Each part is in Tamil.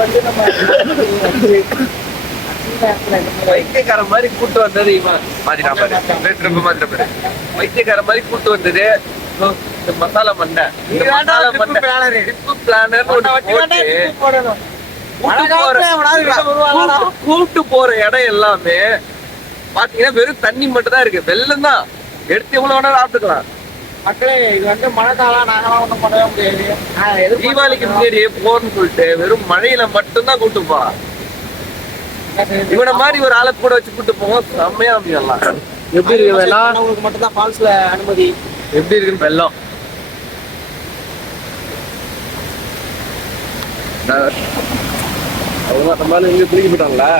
வந்து நம்ம வைத்தியக்கார மாதிரி கூட்டு வந்தது இவன். மாத்திட்டா பாரு. திரும்ப மாத்திர பாரு. வைத்தியக்கார மாதிரி கூட்டு வந்தது இந்த மசாலா மண்டை. இந்த மசாலா மண்டை. ட்ரிப்பு பிளானர் கூட்டு போற இடம் எல்லாமே பாத்தீங்கன்னா வெறும் தண்ணி மட்டும் தான் இருக்கு. வெள்ளம் தான் எடுத்து எவ்வளவு வேணாலும் சாப்பிட்டுக்கலாம். மக்களே இது வந்து மழைக்காலம் நாங்களாம் ஒண்ணும் பண்ணவே முடியாது. தீபாவளிக்கு முன்னாடி போறன்னு சொல்லிட்டு வெறும் மழையில மட்டும்தான் கூட்டு போ இவன மாதிரி ஒரு ஆளை கூட வச்சு கூட்டு போவோம். செம்மையா அமையலாம். எப்படி இருக்கு வெள்ளம்? பண்ணவங்களுக்கு மட்டும்தான் ஃபால்ஸ்ல அனுமதி. எப்படி இருக்குன்னு வெள்ளம்? அவங்க மாதிரி இங்க பிடிக்க போயிட்டாங்களா.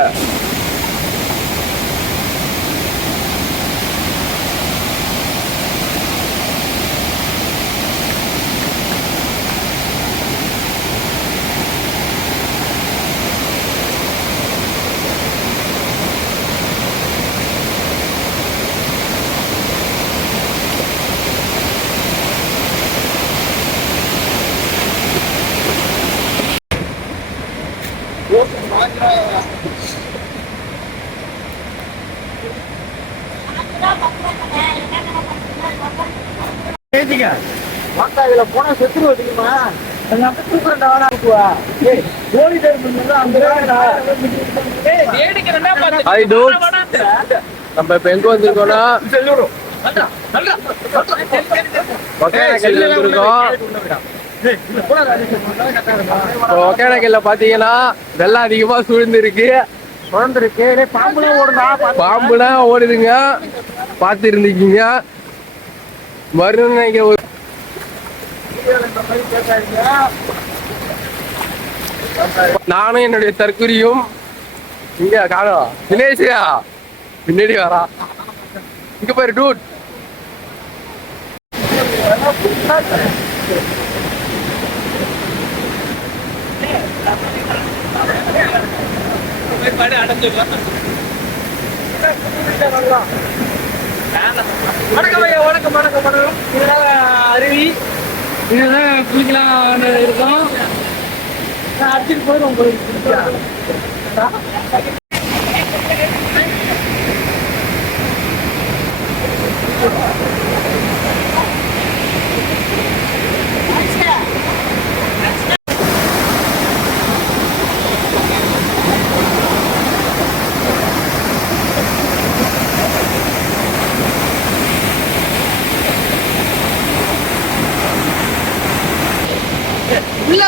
பேசிக்க. வாக்கா இதுல போனா செத்துருவா தெரியுமா எங்க அப்பா தூக்குறேன்டா வேணா இருக்குவா ஏய் ஓடி தெரிஞ்சு அந்த நம்ம இப்ப எங்க வந்திருக்கோம்னா? இப்போ ஒகேனக்கல்ல பாத்தீங்கன்னா வெள்ளம் அதிகமா சூழ்ந்து இருக்கு குழந்திருக்கு பாம்புலாம் ஓடுதா? பாம்புலாம் ஓடுதுங்க. பார்த்து இருந்திருக்கீங்க மறுநாள் நினைக்க ஒரு நானும் என்னுடைய தற்குறியும் இங்க காணோம் தினேஷா பின்னாடி வரா இங்க பாரு டூட். வணக்கம் ஐயா வணக்கம் வணக்கம் வணக்கம். இதுதான் அருவி. இதுதான் குளிக்கலாம் இருக்கோம்.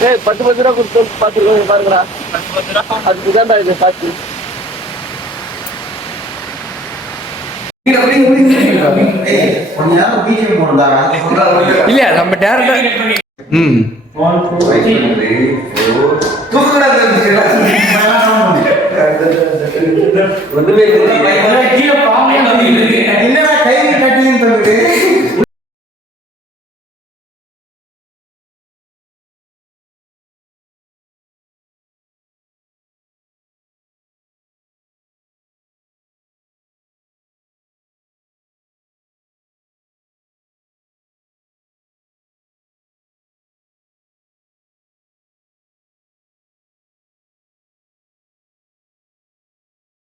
ஏய் பத்து பத்து ரூபா கொடுத்து பாத்துருக்கோம் பாருங்கடா. அதுக்கு தான்டா இது பாத்து இல்ல நம்ம டேரக்டா ம்.